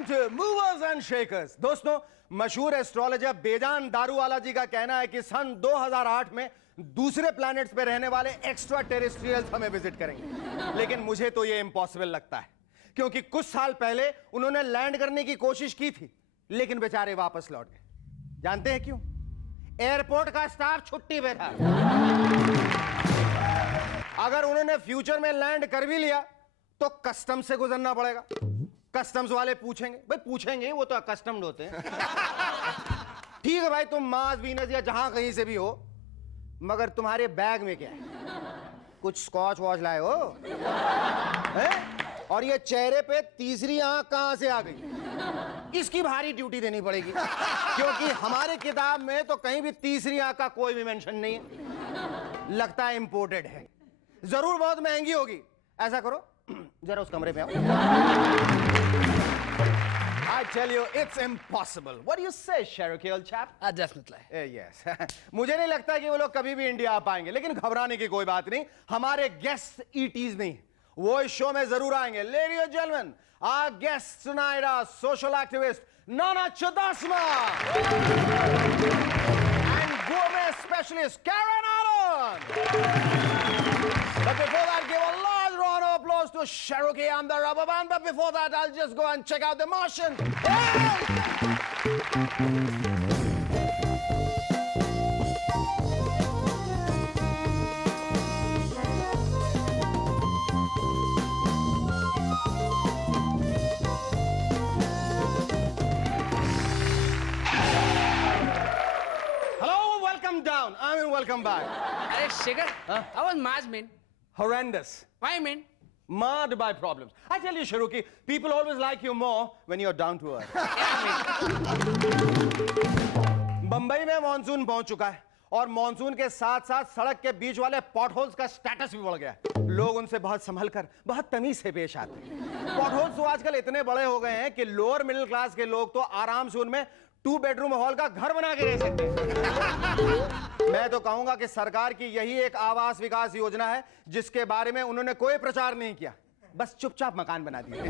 Welcome to movers and shakers. दोस्तों, मशहूर astrologer बेजान दारूवाला जी का कहना है कि सन 2008 में दूसरे प्लैनेट्स पे रहने वाले एक्स्ट्रा टेरेस्ट्रियल्स हमें विजिट करेंगे। लेकिन मुझे तो ये इम्पॉसिबल लगता है, क्योंकि कुछ साल पहले उन्होंने लैंड करने की कोशिश की थी, लेकिन बेचारे वापस लौट गए। जानते हैं क्यों? एयरपोर्ट का स्टाफ छुट्टी पे था। अगर उन्होंने फ्यूचर में लैंड कर भी लिया तो कस्टम से गुजरना पड़ेगा। कस्टम्स वाले पूछेंगे, भाई पूछेंगे, वो तो अकस्टम्ड होते हैं। ठीक है भाई, तुम मार्स, वीनस या जहां कहीं से भी हो, मगर तुम्हारे बैग में क्या है? कुछ स्कॉच वॉच लाए हो? है? और ये चेहरे पे तीसरी आंख कहां से आ गई? इसकी भारी ड्यूटी देनी पड़ेगी, क्योंकि हमारे किताब में तो कहीं भी तीसरी आंख का कोई भी मेंशन नहीं है। लगता है इंपोर्टेड है, जरूर बहुत महंगी होगी। ऐसा करो, जरा उस कमरे पे आओ। I tell you, it's impossible. What do you say, Cherokee old chap? Definitely. Yes. मुझे नहीं लगता कि वो लोग कभी भी इंडिया आ पाएंगे, लेकिन घबराने की कोई बात नहीं। हमारे गेस्ट ईटीज नहीं, वो इस शो में जरूर आएंगे। Ladies and gentlemen, our guests tonight are social activist Nana Chudasma and gourmet specialist Karen Allen. But before that, give a large round of applause to Cherokee and the Rubber Band. But before that, I'll just go and check out the Martian. Hello, welcome down. I mean, welcome back. Hey, Shikhar, how was Mars, man? Horrendous. Why, man? Marred by problems. I tell you, Cherokee, people always like you more when you're down to earth. Bombay में monsoon पहुंच चुका है, और monsoon के साथ साथ सड़क के बीच वाले पॉटहोल्स का स्टेटस भी बढ़ गया है। लोग उनसे बहुत संभल कर, बहुत तमीज से पेश आते हैं। पॉटहोल्स तो आजकल इतने बड़े हो गए हैं कि लोअर मिडिल क्लास के लोग तो आराम से उनमें 2 बेडरूम हॉल का घर बना के रह सकते हैं। मैं तो कहूंगा कि सरकार की यही एक आवास विकास योजना है, जिसके बारे में उन्होंने कोई प्रचार नहीं किया, बस चुपचाप मकान बना दिए।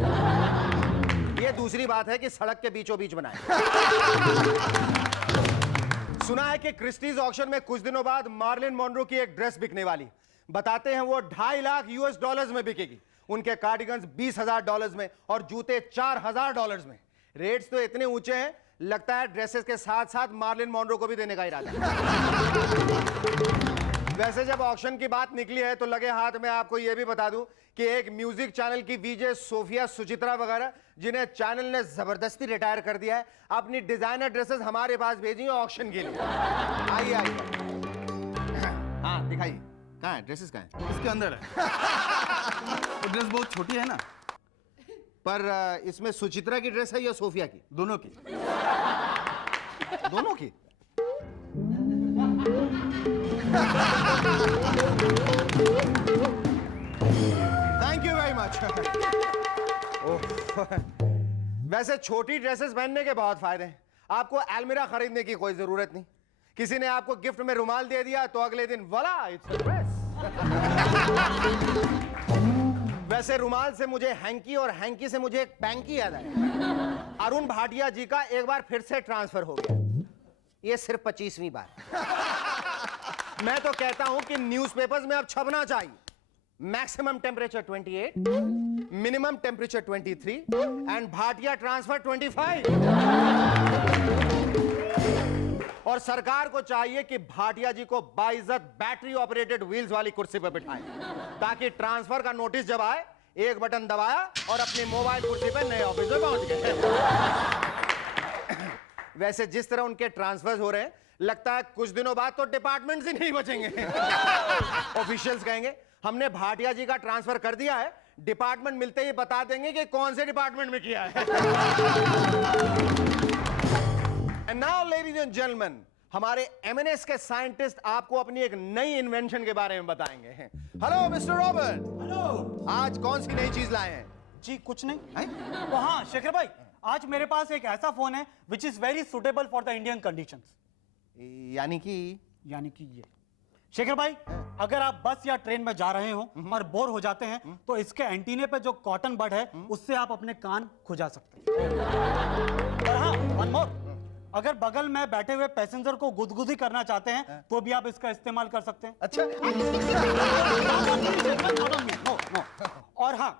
ये दूसरी बात है कि सड़क के बीचों बीच बनाए। सुना है कि क्रिस्टीज ऑक्शन में कुछ दिनों बाद मार्लिन मोनरो की एक ड्रेस बिकने वाली। बताते हैं वो $2.5 लाख US में बिकेगी। उनके कार्डिगन्स $20,000 में और जूते $4,000 में। रेट्स तो इतने ऊंचे हैं, लगता है ड्रेसेस के साथ साथ मार्लिन मोनरो को भी देने का इरादा है। वैसे जब ऑक्शन की बात निकली है तो लगे हाथ में आपको यह भी बता दूं कि एक म्यूजिक चैनल की वीजे सोफिया सुचित्रा वगैरह, जिन्हें चैनल ने जबरदस्ती रिटायर कर दिया है, अपनी डिजाइनर ड्रेसेस हमारे पास भेजी हैं ऑक्शन के लिए। आइए आइए, हाँ दिखाइए, कहाँ है ड्रेसेस? कहाँ है? इसके अंदर है। वो ड्रेस बहुत छोटी है ना। पर इसमें सुचित्रा की ड्रेस है या सोफिया की? दोनों की। दोनों की? Thank you very much. वैसे छोटी ड्रेसेस पहनने के बहुत फायदे हैं। आपको एल्मिरा खरीदने की कोई जरूरत नहीं। किसी ने आपको गिफ्ट में रुमाल दे दिया तो अगले दिन वाला इट्स अ ड्रेस। वैसे रुमाल से मुझे हैंकी और हैंकी से मुझे एक पैंकी याद आया। अरुण भाटिया जी का एक बार फिर से ट्रांसफर हो गया, ये सिर्फ 25वीं बार। मैं तो कहता हूं कि न्यूज़पेपर्स में अब छपना चाहिए maximum temperature 28, minimum temperature 23 and Bhatia transfer 25। और सरकार को चाहिए कि भाटिया जी को बाइज्जत बैटरी ऑपरेटेड व्हील्स वाली कुर्सी पर बिठाएं, ताकि ट्रांसफर का नोटिस जब आए, एक बटन दबाया और अपनी मोबाइल कुर्सी पर नए ऑफिस में पहुंच गए। वैसे जिस तरह उनके ट्रांसफर्स हो रहे हैं, लगता है कुछ दिनों बाद तो डिपार्टमेंट्स ही नहीं बचेंगे। ऑफिशियल्स कहेंगे हमने भाटिया जी का ट्रांसफर कर दिया है, डिपार्टमेंट मिलते ही बता देंगे कि कौन से डिपार्टमेंट में किया है। And now ladies and gentleman, हमारे एमएनएस के साइंटिस्ट आपको अपनी एक नई इन्वेंशन के बारे में बताएंगे। Hello mister Robert. हेलो। आज कौन सी नई चीज लाए हैं? जी कुछ नहीं। तो हाँ शेखर भाई, आज मेरे पास एक ऐसा फोन है which is very suitable for the Indian conditions. यानी कि ये शेखर भाई, अगर आप बस या ट्रेन में जा रहे हो और बोर हो जाते हैं तो इसके एंटीने पे जो कॉटन बड है उससे आप अपने कान खुजा सकते हैं। और हाँ, वन मोर, अगर बगल में बैठे हुए पैसेंजर को गुदगुदी करना चाहते हैं तो भी आप इसका इस्तेमाल कर सकते हैं। अच्छा। No, no. और हाँ,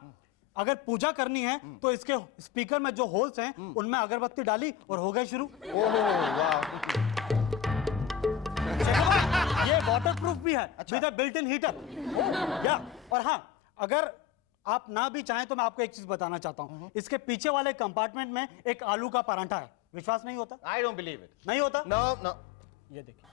अगर पूजा करनी है तो इसके स्पीकर में जो होल्स हैं उनमें अगरबत्ती डाली और हो गए शुरू। ओहो वाह। ये वाटरप्रूफ भी है with a built in heater. या और हाँ, अगर आप ना भी चाहें तो मैं आपको एक चीज बताना चाहता हूँ, इसके पीछे वाले कंपार्टमेंट में एक आलू का परांठा है। विश्वास नहीं होता? I don't believe it. नहीं होता? No no. ये देखिए,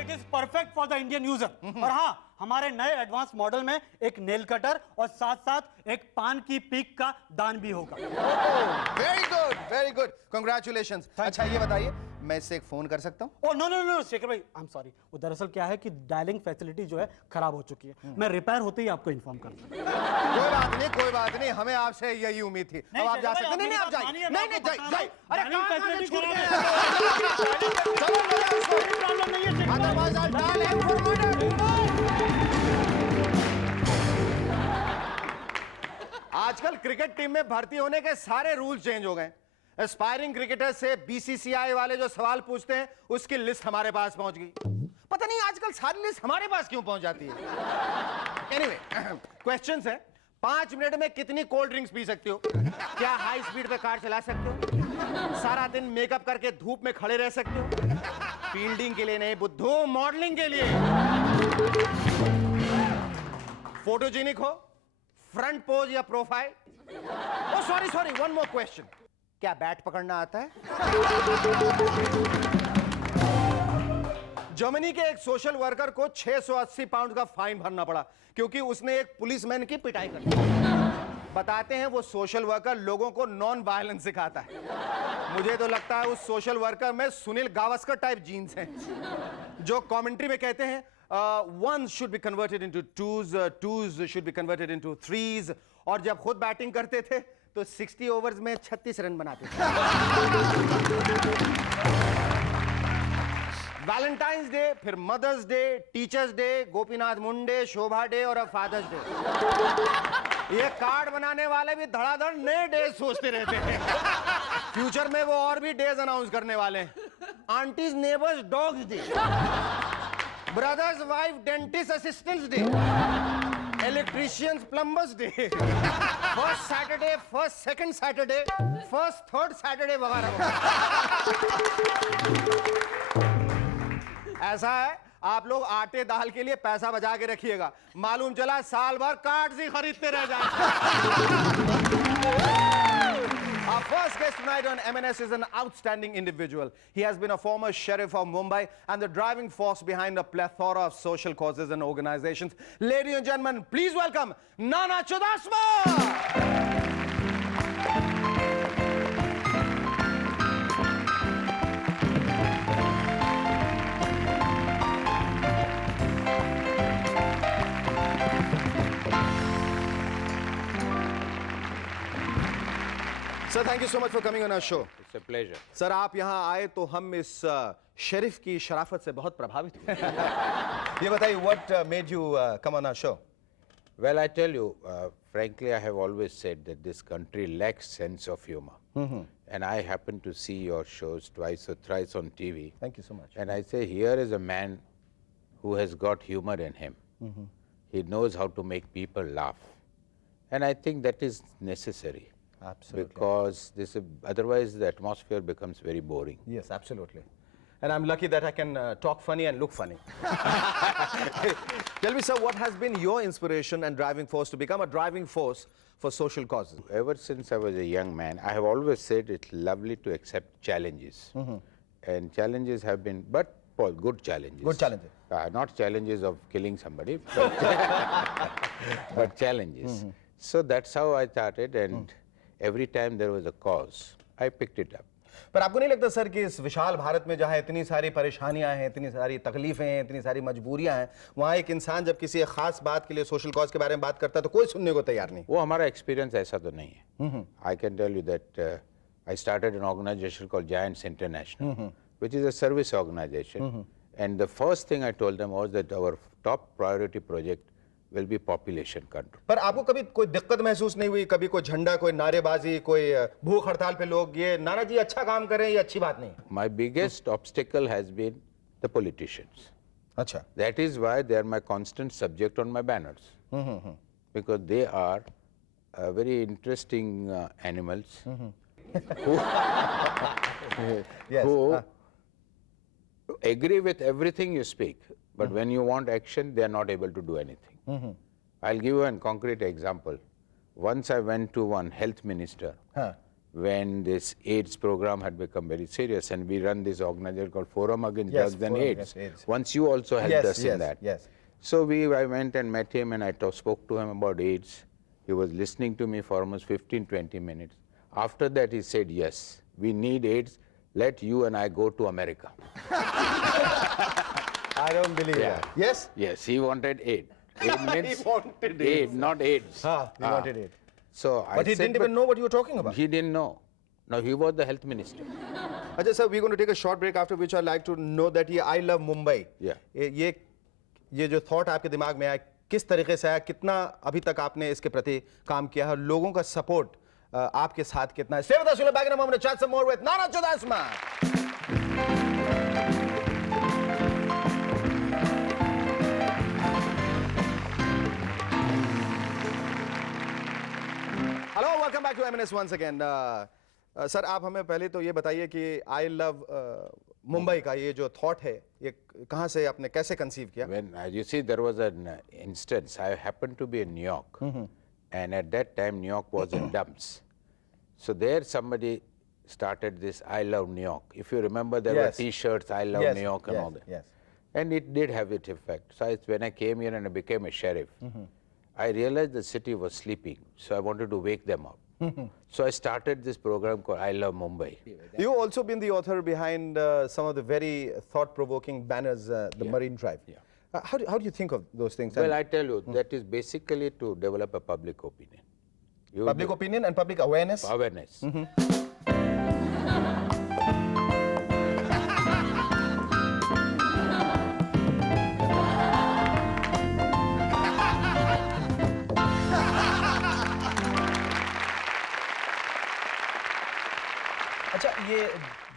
it is perfect for the Indian user. और हाँ, हमारे नए एडवांस मॉडल में एक नेल कटर और साथ साथ एक पान की पीक का दान भी होगा। Very good, very good, congratulations. अच्छा ये बताइए, मैं इससे एक फोन कर सकता हूँ? Oh no no no Shekhar भाई, आई एम सॉरी। वो दरअसल क्या है कि डायलिंग फैसिलिटी जो है खराब हो चुकी है। मैं रिपेयर होते ही आपको इन्फॉर्म कर दूंगा। कोई बात नहीं, कोई बात नहीं, हमें आपसे यही उम्मीद थी। अब आप जा सकते हैं। नहीं आप जाइए। नहीं नहीं जाइए। अरे फैसिलिटी छूट खराब गए। है। चलो बोलो उसको। प्रॉब्लम नहीं है शेखर भाई। Otherwise I'll dial him for murder. आजकल क्रिकेट टीम में भर्ती होने के सारे रूल चेंज हो गए। एस्पायरिंग क्रिकेटर से बीसीसीआई वाले जो सवाल पूछते हैं उसकी लिस्ट हमारे पास पहुंच गई। पता नहीं आजकल सारी लिस्ट हमारे पास क्यों पहुंच जाती है। एनीवे, क्वेश्चंस है, 5 मिनट में कितनी कोल्ड ड्रिंक्स पी सकते हो? क्या हाई स्पीड पे कार चला सकते हो? सारा दिन मेकअप करके धूप में खड़े रह सकते हो? फील्डिंग के लिए नहीं बुद्धू, मॉडलिंग के लिए। फोटोजेनिक हो, फ्रंट पोज या profile? Oh sorry sorry, one more question, क्या बैट पकड़ना आता है? जर्मनी के एक सोशल वर्कर को 680 पाउंड का फाइन भरना पड़ा क्योंकि उसने एक पुलिसमैन की पिटाई कर दी। बताते हैं वो सोशल वर्कर लोगों को नॉन वायलेंस सिखाता है। मुझे तो लगता है उस सोशल वर्कर में सुनील गावस्कर टाइप जीन्स हैं, जो कमेंट्री में कहते हैं ones should be converted into twos, twos should be converted into threes, और जब खुद बैटिंग करते थे तो 60 ओवर्स में 36 रन बनाते थे। वैलेंटाइंस डे, फिर Mother's Day, Teachers' Day, Gopinath Munde, Shobha De और अब फादर्स डे। ये कार्ड बनाने वाले भी धड़ाधड़ नए डे सोचते रहते हैं। फ्यूचर में वो और भी डेज अनाउंस करने वाले हैं। Aunties neighbours dogs day, brother's wife dentist assistants day, electricians plumbers day, first Saturday, first second Saturday, first third Saturday वगैरह। ऐसा है, आप लोग आटे दाल के लिए पैसा बचा के रखिएगा, मालूम चला साल भर कार्ड्स ही खरीदते रह जाएंगे। Our first guest tonight on MNS is an outstanding individual. He has been a former sheriff of Mumbai and the driving force behind a plethora of social causes and organizations. Ladies and gentlemen, please welcome Nana Chudasma! Sir, thank you so much for coming on our show. It's a pleasure. Sir, आप यहाँ आए तो हम इस sheriff की शराफत से बहुत प्रभावित हुए। ये बताइए, what made you come on our show? Well, I tell you, frankly, I have always said that this country lacks sense of humor. And I happen to see your shows twice or thrice on TV. Thank you so much. And I say, here is a man who has got humor in him. He knows how to make people laugh. And I think that is necessary. Absolutely. Because this, otherwise the atmosphere becomes very boring. Yes, absolutely. And I'm lucky that I can talk funny and look funny. Tell me, sir, what has been your inspiration and driving force to become a driving force for social causes? Ever since I was a young man, I have always said it's lovely to accept challenges. And challenges have been, but good challenges. Good challenges. Not challenges of killing somebody, but, but challenges. So that's how I started, and every time there was a cause, I picked it up. पर आपको नहीं लगता sir कि इस विशाल भारत में जहाँ इतनी सारी परेशानियां हैं, इतनी सारी तकलीफें हैं, इतनी सारी मजबूरियां हैं, वहाँ एक इंसान जब किसी एक खास बात के लिए सोशल कॉज के बारे में बात करता है तो कोई सुनने को तैयार नहीं? वो हमारा एक्सपीरियंस ऐसा तो नहीं है. I can tell you that I started an organization called Giants International, which is a service organization. And the first thing I told them was that our top priority project will be population control. पर आपको कभी कोई दिक्कत महसूस नहीं हुई, कभी कोई झंडा, कोई नारेबाजी, कोई भूख हड़ताल पे लोग ये नाना जी अच्छा काम कर रहे हैं, ये अच्छी बात नहीं? My biggest obstacle has been the politicians. अच्छा. That is why they are my constant subject on my banners. Because they are very interesting animals Yes. who agree with everything you speak, but when you want action, they are not able to do anything. I'll give you a concrete example. Once I went to one health minister हाँ. when this AIDS program had become very serious, and we run this organization called Forum Against Yes, Drugs and Forum AIDS. Against AIDS. Once you also helped Yes, us yes, in that. yes. So I went and met him, and I spoke to him about AIDS. He was listening to me for almost 15-20 minutes. After that, he said, yes, we need AIDS. Let you and I go to America. I don't believe that. Yes? Yes, he wanted aid. Aid means He wanted aid, AIDS. not AIDS. He wanted it. So But he didn't even know what you were talking about. He didn't know. No, he was the health minister. अच्छा sir, we're going to take a short break, after which I'd like to know that ये I love Mumbai. Yeah. ये जो thought आपके दिमाग में आया, किस तरीके से आया, कितना अभी तक आपने इसके प्रति काम किया है, लोगों का support आपके साथ कितना है? Stay with us, we'll be back in a moment to chat some more with Nana Chudasma. Hello, welcome back to MNS once again. Sir, आप हमें पहले तो ये बताइए कि आई लव मुंबई का ये जो थॉट है, ये कहाँ से आपने कैसे कंसीव किया? When you see, there was an instance. I happened to be in New York, and at that time, New York was in dumps. So there, somebody started this "I love New York." If you remember, there were Yes. T-shirts "I love Yes, New York" and yes, all that. yes. And it did have its effect. So when I came here and I became a sheriff, I realized the city was sleeping. So I wanted to wake them up. So I started this program called "I Love Mumbai." You've also been the author behind some of the very thought-provoking banners, the Marine Drive. Yeah. How do you think of those things? Well, I tell you, that is basically to develop a public opinion. Public opinion and public awareness. Awareness. अच्छा, ये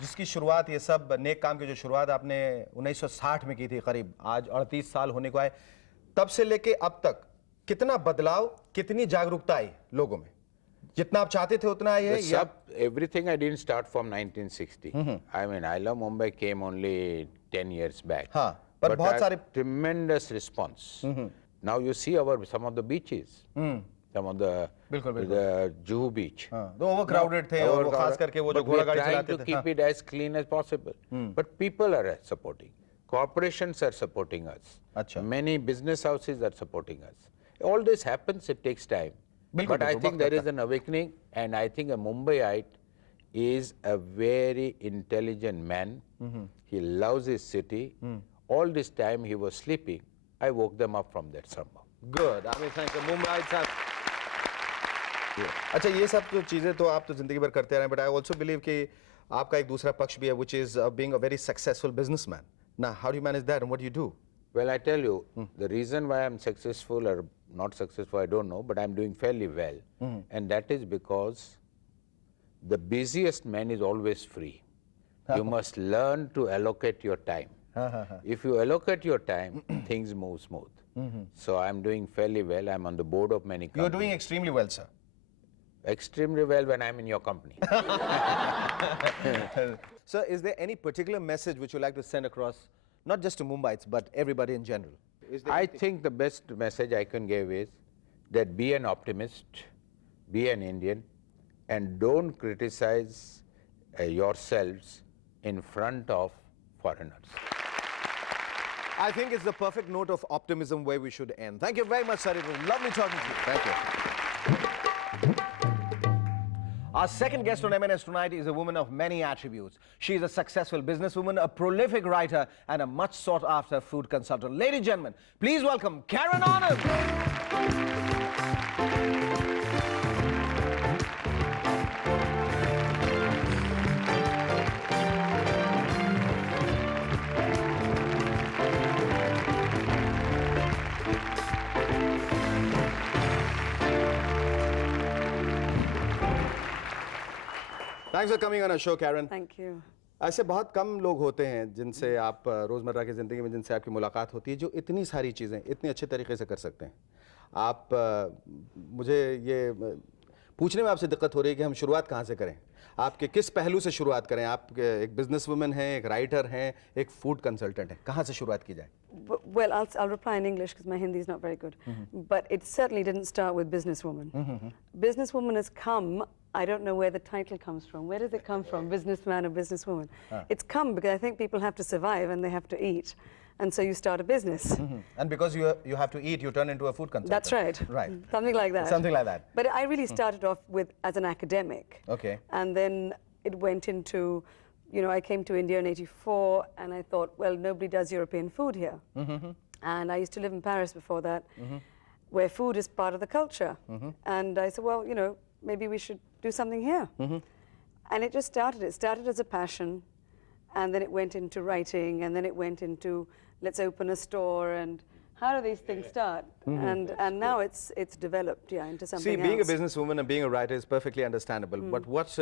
जिसकी शुरुआत, ये सब नेक काम की जो शुरुआत आपने 1960 में की थी, करीब आज 38 साल होने को आए, तब से लेके अब तक कितना बदलाव, कितनी जागरूकता आई लोगों में? जितना आप चाहते थे उतना आई है या? Everything I didn't start from 1960. I mean, I Love Mumbai came only 10 years back. हाँ, पर बहुत सारे tremendous response. Now you see some of the beaches, some of the Juhu beach. हाँ, तो overcrowded थे और वो खास करके वो जो But we घोड़ा are गाड़ी trying चलाते to थे. keep it as clean as possible. But people are supporting. Corporations are supporting us. अच्छा. Many business houses are supporting us. All this happens, it takes time. बिल्कुल, But I बिल्कुल, think वक्त there लगता is an awakening, and I think a Mumbaiite is a very intelligent man. He loves his city. All this time he was sleeping. I woke them up from that slumber. Good. I mean, thank you. Mumbaiites have. अच्छा, ये सब जो चीजें तो आप तो जिंदगी भर करते रहे, but I also believe कि आपका एक दूसरा पक्ष भी है, which is being a very successful businessman. Now, how do you manage that and what do you do? Well, I tell you, the reason why I'm successful or not successful, I don't know, but I'm doing fairly well. And that is because the busiest man is always free. You must learn to allocate your time. If you allocate your time, things move smooth. So I'm doing fairly well. I'm on the board of many companies. You're doing extremely well, sir. Extremely well when I'm in your company. Sir, is there any particular message which you like to send across, not just to Mumbaiites, but everybody in general? I think the best message I can give is that be an optimist, be an Indian, and don't criticize yourselves in front of foreigners. I think it's the perfect note of optimism where we should end. Thank you very much, sir. It was lovely talking to you. Thank you. Our second guest on M&S tonight is a woman of many attributes. She is a successful businesswoman, a prolific writer, and a much sought-after food consultant. Ladies and gentlemen, please welcome Karen Arnold. Thanks for coming on our show, Karen. Thank you. ऐसे बहुत कम लोग होते हैं जिनसे आप रोज़मर्रा की ज़िंदगी में जिनसे आपकी मुलाकात होती है जो इतनी सारी चीज़ें इतनी अच्छे तरीके से कर सकते हैं। आप मुझे ये पूछने में आपसे दिक्कत हो रही है कि हम शुरुआत कहाँ से करें, आपके किस पहलू से शुरुआत करें। आप एक बिजनेस वुमन हैं, एक राइटर हैं, एक फूड कंसल्टेंट हैं, कहाँ से शुरुआत की जाए? Well, I'll reply in English because my Hindi is not very good. But it certainly didn't start with businesswoman. Businesswoman has come. I don't know where the title comes from. Where does it come from, businessman or businesswoman? It's come because I think people have to survive and they have to eat. And so you start a business. And because you have to eat, you turn into a food consultant. That's right. Right. Something like that. Something like that. But I really started off with as an academic. Okay. And then it went into, you know, I came to India in '84 and I thought, well, nobody does European food here. And I used to live in Paris before that, where food is part of the culture. And I said, well, you know, maybe we should do something here. And it just started. It started as a passion, and then it went into writing, and then it went into let's open a store, and how do these things start? And now it's developed, yeah, into something See, being else. a businesswoman and being a writer is perfectly understandable. But what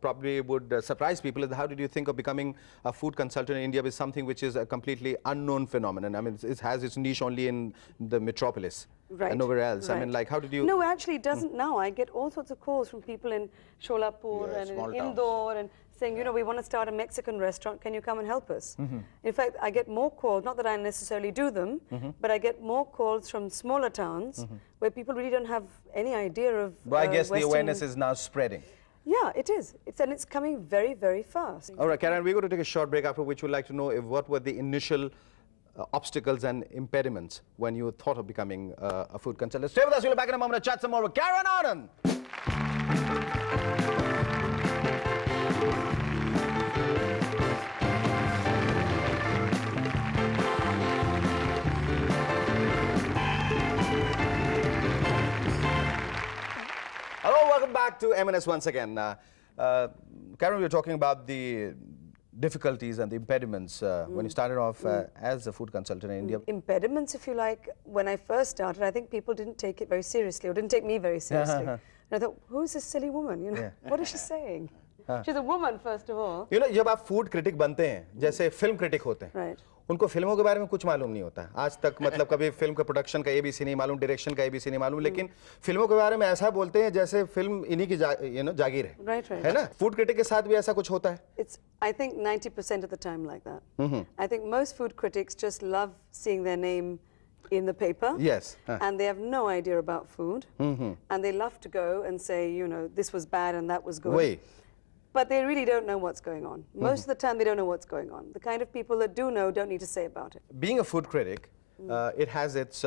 probably would surprise people is how did you think of becoming a food consultant in India with something which is a completely unknown phenomenon? I mean, it has its niche only in the metropolis and nowhere else. I mean, like, how did you... No, actually, it doesn't now. I get all sorts of calls from people in Sholapur Yeah, and in small towns. Indore and saying, you know, we want to start a Mexican restaurant. Can you come and help us? In fact, I get more calls, not that I necessarily do them, but I get more calls from smaller towns where people really don't have any idea of But I guess the Western- awareness is now spreading. Yeah, it is. And it's coming very, very fast. All right, Karen, we're going to take a short break, after which we'd like to know if what were the initial obstacles and impediments when you thought of becoming a food consultant. Stay with us. We'll be back in a moment to chat some more with Karen Anand. Hello, welcome back to M&S once again. Karen, we were talking about the difficulties and the impediments when you started off as a food consultant in India. Impediments, if you like. When I first started, I think people didn't take it very seriously, or didn't take me very seriously. And I thought, who is this silly woman? You know, what is she saying? She's a woman, first of all. You know, जब आप food critic बनते हैं, जैसे film critic होते हैं, Right. उनको फिल्मों के बारे में कुछ मालूम नहीं होता है आज तक। मतलब कभी फिल्म का प्रोडक्शन का ABC नहीं मालूम, डायरेक्शन का ABC नहीं मालूम, लेकिन फिल्मों के बारे में ऐसा बोलते हैं जैसे फिल्म इन्हीं की जागीर है। Right, right. है ना? फूड क्रिटिक के साथ भी ऐसा कुछ होता है? It's, I think, 90% of the time like that. I think most food critics just love seeing their name in the paper. Yes. And they have no idea about food. And they love to go and say, you know, this was bad and that was good. वही. But they really don't know what's going on. Most of the time, they don't know what's going on. The kind of people that do know don't need to say about it. Being a food critic, it has its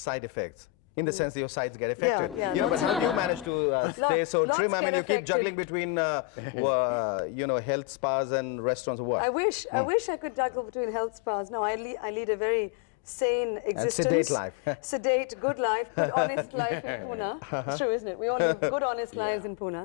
side effects. In the sense that your sides get affected. Yeah, you know, but lots how do you manage to stay so lots trim? I mean, get you keep affected. juggling between, you know, health spas and restaurants or what? I wish I could juggle between health spas. No, I lead a very sane existence. sedate life. Sedate, good life, good, honest life in Pune. It's true, isn't it? We all live good, honest lives in Pune.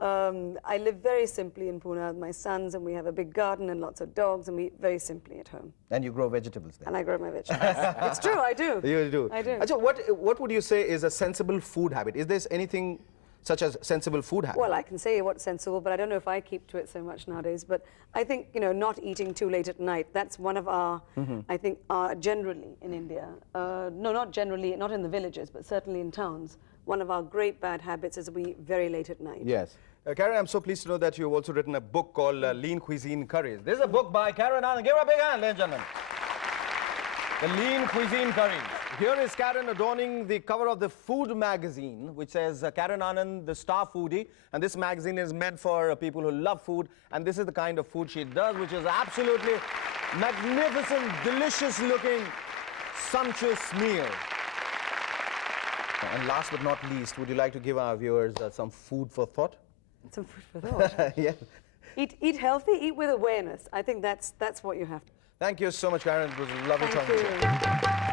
I live very simply in Pune with my sons, and we have a big garden and lots of dogs, and we eat very simply at home. And you grow vegetables there. And I grow my vegetables. It's true, I do. You do. I do. Achha, what would you say is a sensible food habit? Is there anything such as sensible food habit? Well, I can say what's sensible, but I don't know if I keep to it so much nowadays. But I think, you know, not eating too late at night, that's one of our, I think, generally in India, no, not generally, not in the villages, but certainly in towns, one of our great bad habits is we eat very late at night. Yes. Karen, I'm so pleased to know that you've also written a book called Lean Cuisine Curries. This is a book by Karen Anand. Give her a big hand, ladies and gentlemen. The Lean Cuisine Curries. Here is Karen adorning the cover of the food magazine, which says Karen Anand, the star foodie. And this magazine is meant for people who love food. And this is the kind of food she does, which is absolutely magnificent, delicious looking, sumptuous meal. And last but not least, would you like to give our viewers some food for thought? Some food for thought. Yeah. Eat healthy, eat with awareness. I think that's what you have to. Thank you so much, Karen. It was lovely Thank talking to you. you.